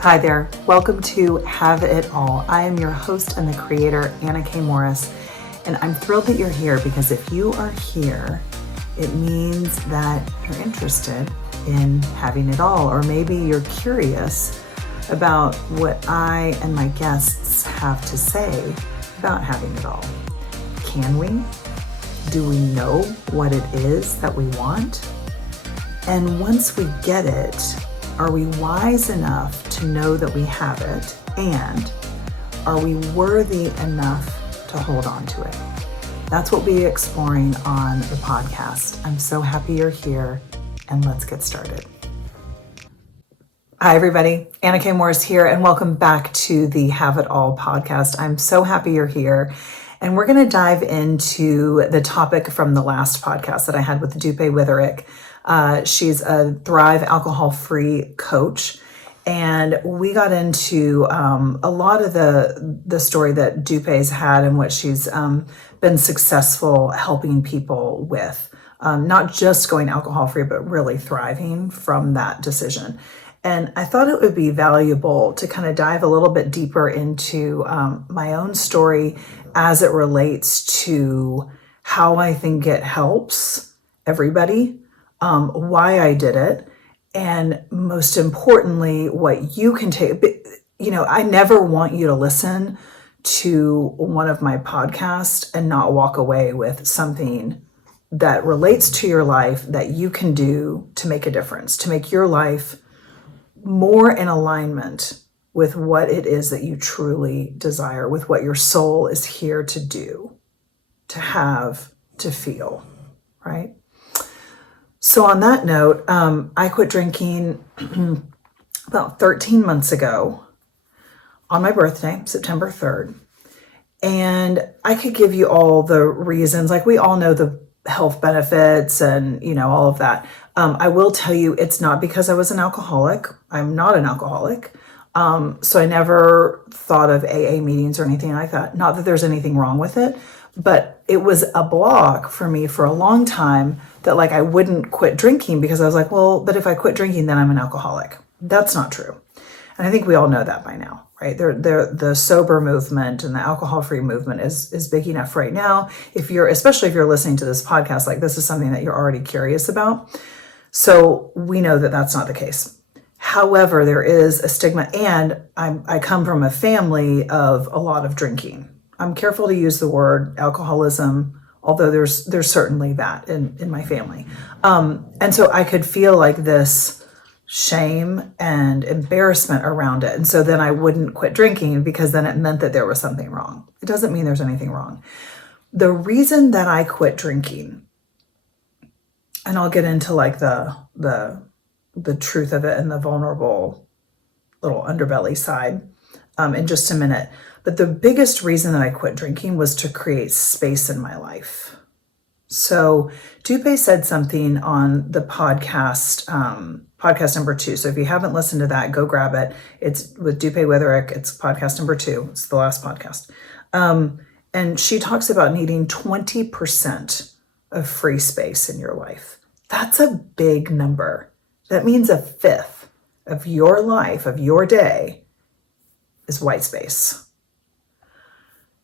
Hi there. Welcome to Have It All. I am your host and the creator, Anna K. Morris, and I'm thrilled that you're here because if you are here, it means that you're interested in having it all, or maybe you're curious about what I and my guests have to say about having it all. Can we? Do we know what it is that we want? And once we get it, are we wise enough to know that we have it? And are we worthy enough to hold on to it? That's what we'll be exploring on the podcast. I'm so happy you're here, and let's get started. Hi, everybody. Anna K. Morris here, and welcome back to the Have It All podcast. I'm so happy you're here. And we're going to dive into the topic from the last podcast that I had with Dupe Witherick. She's a Thrive alcohol-free coach. And we got into a lot of the story that Dupe's had and what she's been successful helping people with. Not just going alcohol-free, but really thriving from that decision. And I thought it would be valuable to kind of dive a little bit deeper into my own story as it relates to how I think it helps everybody, why I did it, and most importantly, what you can take. You know, I never want you to listen to one of my podcasts and not walk away with something that relates to your life that you can do to make a difference, to make your life more in alignment with what it is that you truly desire, with what your soul is here to do, to have, to feel, right? So on that note, I quit drinking about 13 months ago on my birthday, September 3rd. And I could give you all the reasons, like we all know the health benefits and, you know, all of that. I will tell you, it's not because I was an alcoholic. I'm not an alcoholic. So I never thought of AA meetings or anything like that. Not that there's anything wrong with it, but it was a block for me for a long time that like I wouldn't quit drinking because I was like, well, but if I quit drinking, then I'm an alcoholic. That's not true. And I think we all know that by now, right? The sober movement and the alcohol-free movement is big enough right now. Especially if you're listening to this podcast, like this is something that you're already curious about. So we know that that's not the case. However, there is a stigma, and I come from a family of a lot of drinking. I'm careful to use the word alcoholism, although there's certainly that in my family. And so I could feel like this shame and embarrassment around it. And so then I wouldn't quit drinking because then it meant that there was something wrong. It doesn't mean there's anything wrong. The reason that I quit drinking, and I'll get into like the truth of it and the vulnerable little underbelly side in just a minute. But the biggest reason that I quit drinking was to create space in my life. So Dupe said something on the podcast, podcast number 2. So if you haven't listened to that, go grab it. It's with Dupe Witherick. It's podcast number 2. It's the last podcast. And she talks about needing 20% of free space in your life. That's a big number. That means 1/5 of your life, of your day, is white space.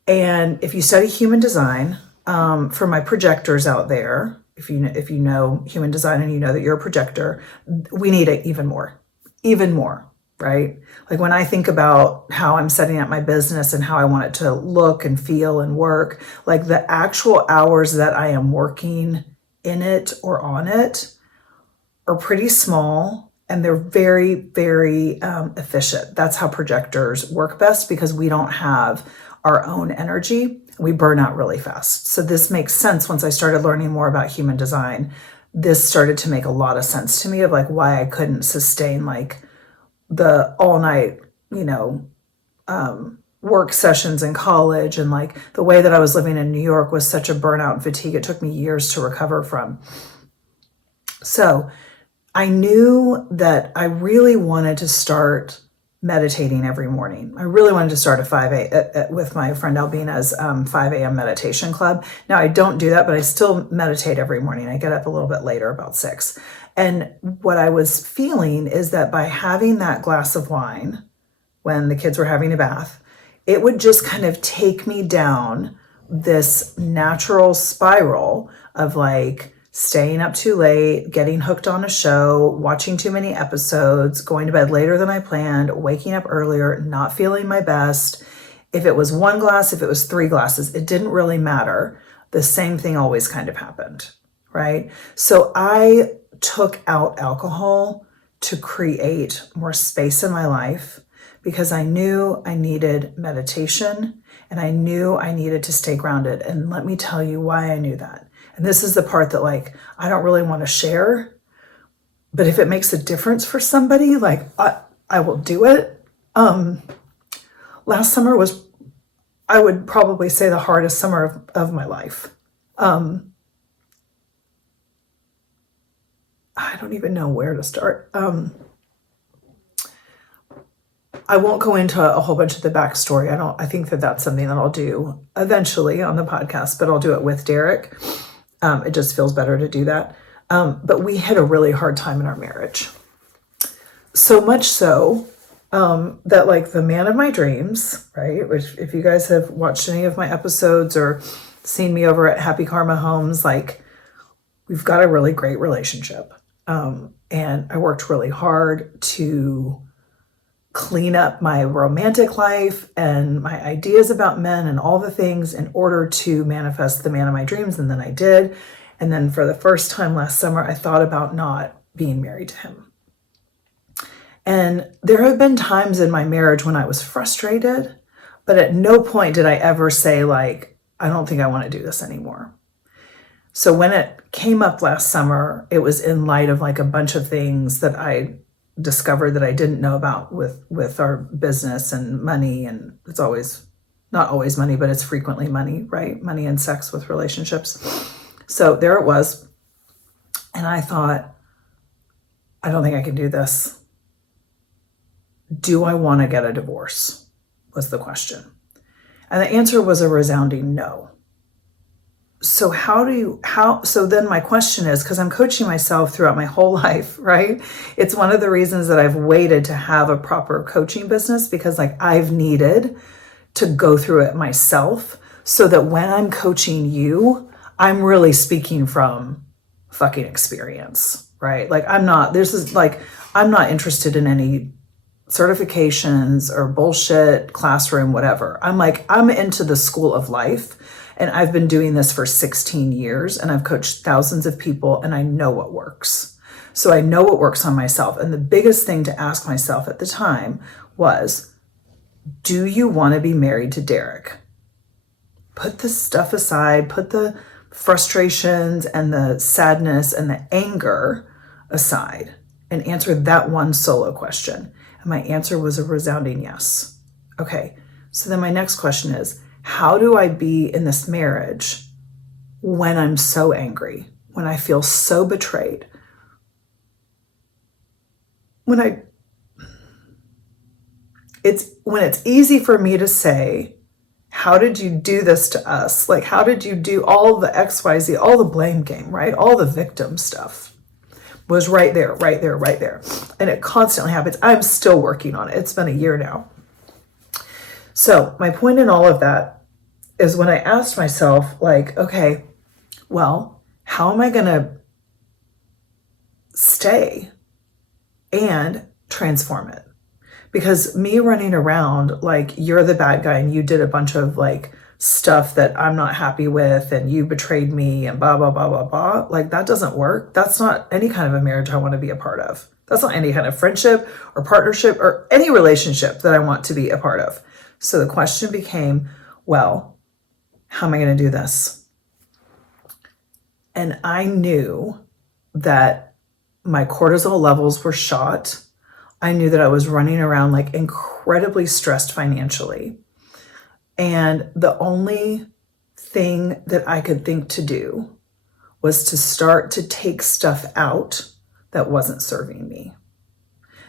And if you study human design, for my projectors out there, if you know human design and you know that you're a projector, we need it even more, right? Like when I think about how I'm setting up my business and how I want it to look and feel and work, like the actual hours that I am working in it or on it are pretty small, and they're very, very efficient. That's how projectors work best because we don't have our own energy. We burn out really fast. So this makes sense. Once I started learning more about human design, this started to make a lot of sense to me of like why I couldn't sustain like the all night, work sessions in college, and like the way that I was living in New York was such a burnout and fatigue. It took me years to recover from. So I knew that I really wanted to start meditating every morning. I really wanted to start with my friend Albina's 5 a.m. meditation club. Now I don't do that, but I still meditate every morning. I get up a little bit later, about 6. And what I was feeling is that by having that glass of wine when the kids were having a bath, it would just kind of take me down this natural spiral of like staying up too late, getting hooked on a show, watching too many episodes, going to bed later than I planned, waking up earlier, not feeling my best. If it was 1 glass, if it was 3 glasses, it didn't really matter. The same thing always kind of happened, right? So I took out alcohol to create more space in my life because I knew I needed meditation and I knew I needed to stay grounded. And let me tell you why I knew that. And this is the part that like, I don't really want to share, but if it makes a difference for somebody, like I will do it. Last summer was, I would probably say, the hardest summer of my life. I don't even know where to start. I won't go into a whole bunch of the backstory. I think that that's something that I'll do eventually on the podcast, but I'll do it with Derek. It just feels better to do that. But we had a really hard time in our marriage. So much so that like the man of my dreams, right? Which if you guys have watched any of my episodes or seen me over at Happy Karma Homes, like we've got a really great relationship. And I worked really hard to clean up my romantic life and my ideas about men and all the things in order to manifest the man of my dreams. And then I did. And then for the first time last summer, I thought about not being married to him. And there have been times in my marriage when I was frustrated, but at no point did I ever say like, I don't think I want to do this anymore. So when it came up last summer, it was in light of like a bunch of things that I discovered that I didn't know about with our business and money. And it's always, not always money, but it's frequently money, right? Money and sex with relationships. So there it was. And I thought, I don't think I can do this. Do I want to get a divorce? Was the question. And the answer was a resounding no. So so then my question is, because I'm coaching myself throughout my whole life, right? It's one of the reasons that I've waited to have a proper coaching business, because like I've needed to go through it myself so that when I'm coaching you, I'm really speaking from fucking experience, right? Like I'm not interested in any certifications or bullshit classroom, whatever. I'm into the school of life. And I've been doing this for 16 years and I've coached thousands of people and I know what works. So I know what works on myself. And the biggest thing to ask myself at the time was, do you want to be married to Derek? Put the stuff aside, put the frustrations and the sadness and the anger aside and answer that one solo question. And my answer was a resounding yes. Okay, so then my next question is, how do I be in this marriage when I'm so angry, when I feel so betrayed? When it's easy for me to say, how did you do this to us? Like, how did you do all the XYZ, all the blame game, right? All the victim stuff was right there. And it constantly happens. I'm still working on it. It's been a year now. So my point in all of that is when I asked myself, like, okay, well, how am I going to stay and transform it? Because me running around like you're the bad guy and you did a bunch of like stuff that I'm not happy with and you betrayed me and blah, blah, blah, blah, blah. Like that doesn't work. That's not any kind of a marriage I want to be a part of. That's not any kind of friendship or partnership or any relationship that I want to be a part of. So the question became, well, how am I going to do this? And I knew that my cortisol levels were shot. I knew that I was running around like incredibly stressed financially. And the only thing that I could think to do was to start to take stuff out that wasn't serving me.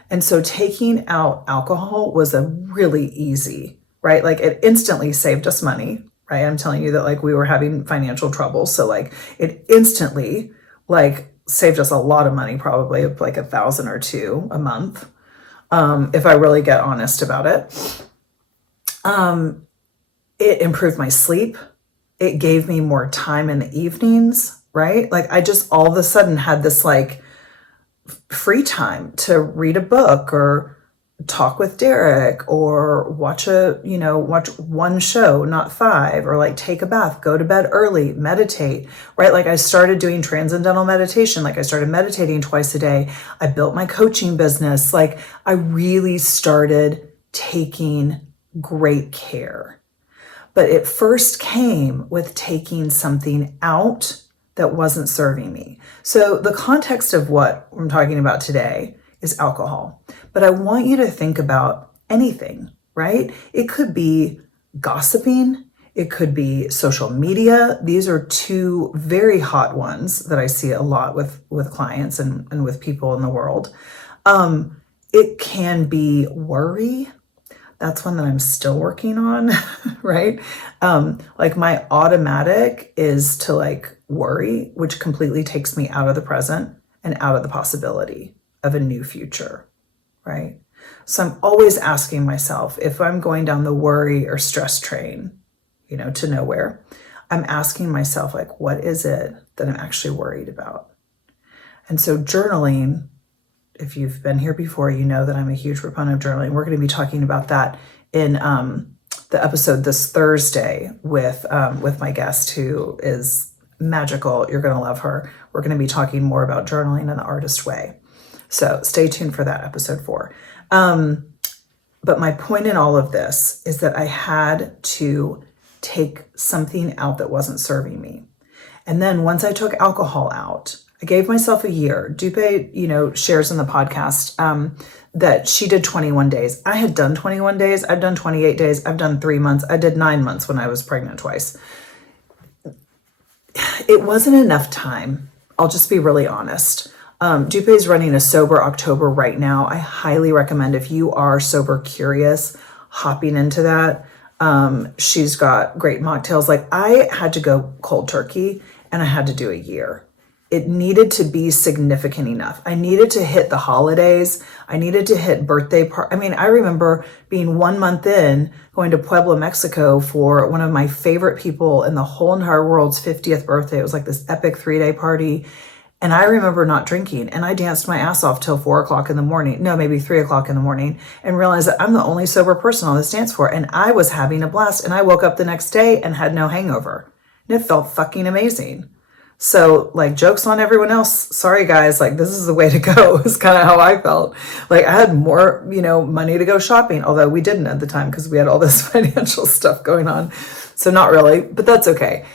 And so taking out alcohol was a really easy, right? Like it instantly saved us money, right? I'm telling you that like we were having financial trouble. So like it instantly like saved us a lot of money, probably like $1,000 or $2,000 a month. If I really get honest about it. It improved my sleep. It gave me more time in the evenings, right? Like I just all of a sudden had this like free time to read a book or talk with Derek or watch one show, not five, or like take a bath, go to bed early, meditate, right? Like I started doing transcendental meditation. Like I started meditating twice a day. I built my coaching business. Like I really started taking great care. But it first came with taking something out that wasn't serving me. So the context of what I'm talking about today is alcohol. But I want you to think about anything, right? It could be gossiping. It could be social media. These are two very hot ones that I see a lot with clients and with people in the world. It can be worry. That's one that I'm still working on, right? Like my automatic is to like worry, which completely takes me out of the present and out of the possibility of a new future, right? So I'm always asking myself if I'm going down the worry or stress train, to nowhere, I'm asking myself like, what is it that I'm actually worried about? And so journaling, if you've been here before, you know that I'm a huge proponent of journaling. We're going to be talking about that in the episode this Thursday with my guest who is magical. You're going to love her. We're going to be talking more about journaling in the artist way. So stay tuned for that episode 4. But my point in all of this is that I had to take something out that wasn't serving me. And then once I took alcohol out, I gave myself a year. Dupe, shares in the podcast that she did 21 days. I had done 21 days. I've done 28 days. I've done 3 months. I did 9 months when I was pregnant twice. It wasn't enough time. I'll just be really honest. Dupe is running a sober October right now. I highly recommend if you are sober curious, hopping into that. She's got great mocktails. Like I had to go cold turkey and I had to do a year. It needed to be significant enough. I needed to hit the holidays. I needed to hit birthday I remember being 1 month in, going to Puebla, Mexico for one of my favorite people in the whole entire world's 50th birthday. It was like this epic 3-day party. And I remember not drinking and I danced my ass off till 4 o'clock in the morning. No, maybe 3 o'clock in the morning, and realized that I'm the only sober person on this dance floor. And I was having a blast, and I woke up the next day and had no hangover. And it felt fucking amazing. So like jokes on everyone else. Sorry guys, like this is the way to go is kind of how I felt. Like I had more, money to go shopping, although we didn't at the time because we had all this financial stuff going on. So not really, but that's okay.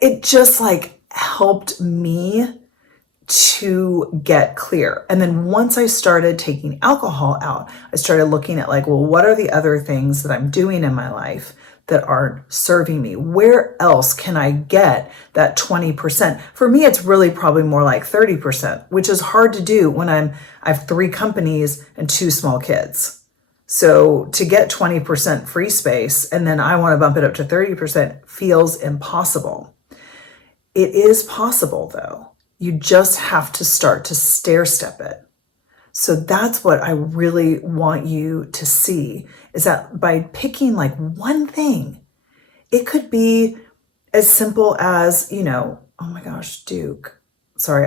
It just like helped me to get clear. And then once I started taking alcohol out, I started looking at like, well, what are the other things that I'm doing in my life that aren't serving me? Where else can I get that 20%? For me, it's really probably more like 30%, which is hard to do when I have 3 companies and 2 small kids. So to get 20% free space, and then I want to bump it up to 30% feels impossible. It is possible though. You just have to start to stair step it. So that's what I really want you to see, is that by picking like one thing, it could be as simple as, oh my gosh, Duke. Sorry,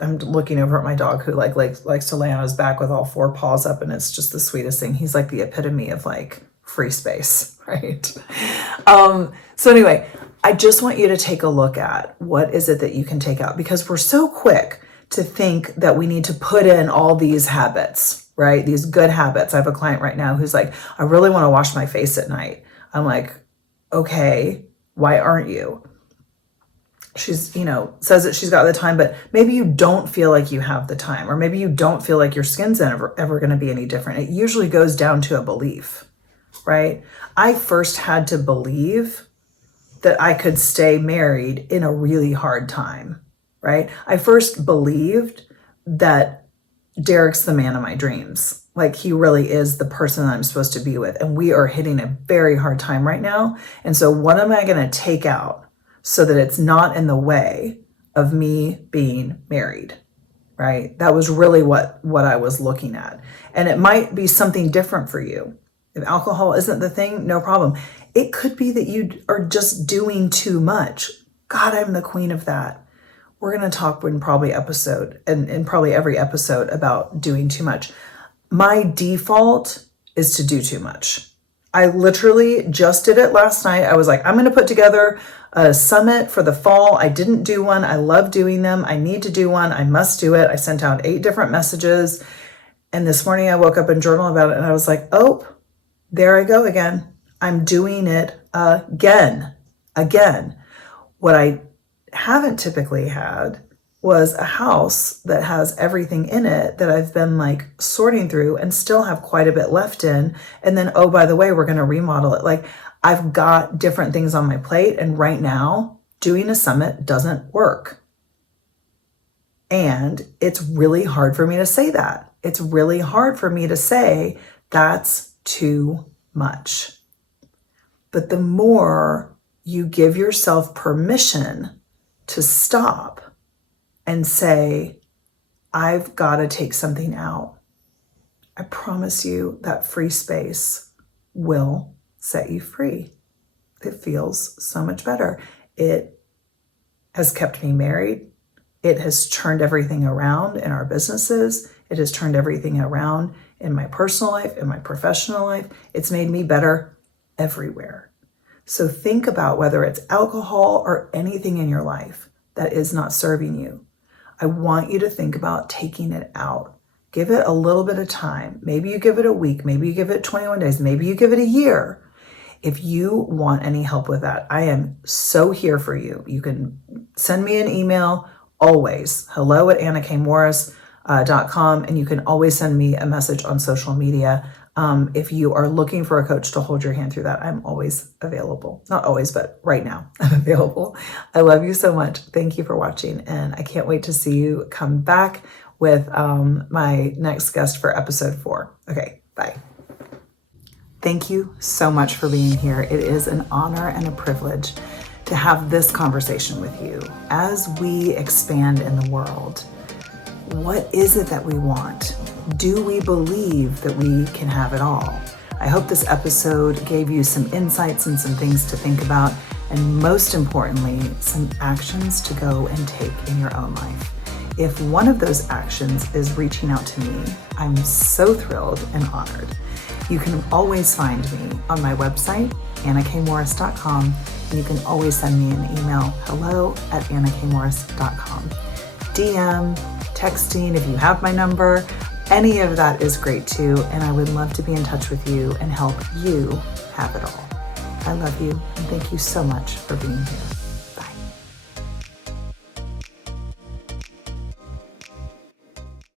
I'm looking over at my dog who likes to lay on his back with all 4 paws up, and it's just the sweetest thing. He's like the epitome of like free space, right? So anyway, I just want you to take a look at what is it that you can take out, because we're so quick to think that we need to put in all these habits, right? These good habits. I have a client right now who's like, I really want to wash my face at night. I'm like, okay, why aren't you? She's, says that she's got the time, but maybe you don't feel like you have the time, or maybe you don't feel like your skin's ever going to be any different. It usually goes down to a belief, right? I first had to believe that I could stay married in a really hard time. Right? I first believed that Derek's the man of my dreams. Like, he really is the person that I'm supposed to be with. And we are hitting a very hard time right now. And so what am I going to take out so that it's not in the way of me being married? Right? That was really what I was looking at. And it might be something different for you. If alcohol isn't the thing, no problem. It could be that you are just doing too much. God, I'm the queen of that. We're going to talk in probably every episode about doing too much. My default is to do too much. I literally just did it last night. I was like, I'm going to put together a summit for the fall. I didn't do one. I love doing them. I need to do one. I must do it. I sent out 8 different messages. And this morning I woke up and journaled about it. And I was like, oh, there I go again. I'm doing it again. What I haven't typically had was a house that has everything in it that I've been like sorting through and still have quite a bit left in. And then, oh, by the way, we're going to remodel it. Like, I've got different things on my plate. And right now, doing a summit doesn't work. And it's really hard for me to say that. It's really hard for me to say that's too much. But the more you give yourself permission to stop and say, I've got to take something out, I promise you that free space will set you free. It feels so much better. It has kept me married. It has turned everything around in our businesses. It has turned everything around in my personal life, in my professional life. It's made me better everywhere. So think about whether it's alcohol or anything in your life that is not serving you. I want you to think about taking it out. Give it a little bit of time. Maybe you give it a week. Maybe you give it 21 days. Maybe you give it a year. If you want any help with that, I am so here for you. You can send me an email always, hello@annakmorris.com, and you can always send me a message on social media. If you are looking for a coach to hold your hand through that, I'm always available. Not always, but right now I'm available. I love you so much. Thank you for watching. And I can't wait to see you come back with my next guest for episode 4. Okay, bye. Thank you so much for being here. It is an honor and a privilege to have this conversation with you as we expand in the world. What is it that we want? Do we believe that we can have it all? I hope this episode gave you some insights and some things to think about, and most importantly, some actions to go and take in your own life. If one of those actions is reaching out to me, I'm so thrilled and honored. You can always find me on my website, annakmorris.com, and you can always send me an email, hello@annakmorris.com. DM, texting, if you have my number, any of that is great too, and I would love to be in touch with you and help you have it all. I love you, and thank you so much for being here.